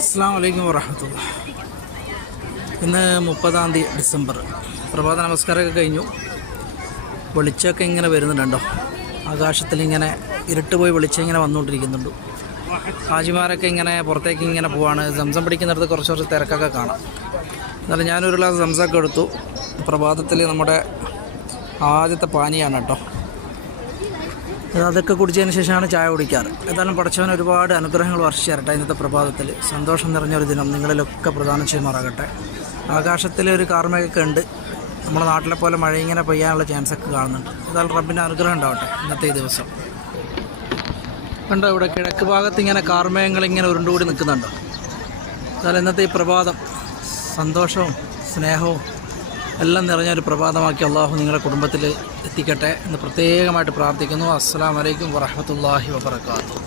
അസ്സലാമു അലൈക്കും വറഹ്മത്തുള്ളാഹി. ഇന്ന് 30 ഡിസംബർ. പ്രഭാത നമസ്കാരമൊക്കെ കഴിഞ്ഞു. വെളിച്ചമൊക്കെ ഇങ്ങനെ വരുന്നുണ്ടോ? ആകാശത്തിൽ ഇങ്ങനെ ഇരുട്ട് പോയി വെളിച്ചം ഇങ്ങനെ വന്നുകൊണ്ടിരിക്കുന്നുണ്ട്. ഹാജിമാരൊക്കെ ഇങ്ങനെ പുറത്തേക്ക് ഇങ്ങനെ പോവാണ്. സംസം പിടിക്കുന്നിടത്ത് കുറച്ച് തിരക്കൊക്കെ കാണാം. എന്നാലും ഞാനൊരു ഗ്ലാസ് സംസമൊക്കെ എടുത്തു. പ്രഭാതത്തിൽ നമ്മുടെ ആദ്യത്തെ പാനീയമാണ് കേട്ടോ. അതൊക്കെ കുടിച്ചതിന് ശേഷമാണ് ചായ കുടിക്കാറ്. ഏതായാലും പടച്ചവൻ ഒരുപാട് അനുഗ്രഹങ്ങൾ വർഷിച്ചു തരട്ടെ. ഇന്നത്തെ പ്രഭാതത്തിൽ സന്തോഷം നിറഞ്ഞൊരു ദിനം നിങ്ങളിലൊക്കെ പ്രദാനം ചെയ്യുമാറാകട്ടെ. ആകാശത്തിൽ ഒരു കാർമേഘമൊക്കെ ഉണ്ട്. നമ്മുടെ നാട്ടിലെ പോലെ മഴ ഇങ്ങനെ പെയ്യാനുള്ള ചാൻസൊക്കെ കാണുന്നുണ്ട്. ഏതായാലും റബ്ബിൻ്റെ അനുഗ്രഹം ഉണ്ടാവട്ടെ ഇന്നത്തെ ഈ ദിവസം. കണ്ടോ, ഇവിടെ കിഴക്ക് ഭാഗത്ത് ഇങ്ങനെ കാർമേഘങ്ങൾ ഇങ്ങനെ ഉരുണ്ടുകൂടി നിൽക്കുന്നുണ്ടോ? ഏതായാലും ഇന്നത്തെ ഈ പ്രഭാതം സന്തോഷവും സ്നേഹവും എല്ലാം നിറഞ്ഞൊരു പ്രഭാതമാക്കി അള്ളാഹു നിങ്ങളുടെ കുടുംബത്തിൽ എത്തിക്കട്ടെ എന്ന് പ്രത്യേകമായിട്ട് പ്രാർത്ഥിക്കുന്നു. അസ്സലാമു അലൈക്കും വറഹ്മത്തുള്ളാഹി വബറകാതുഹു.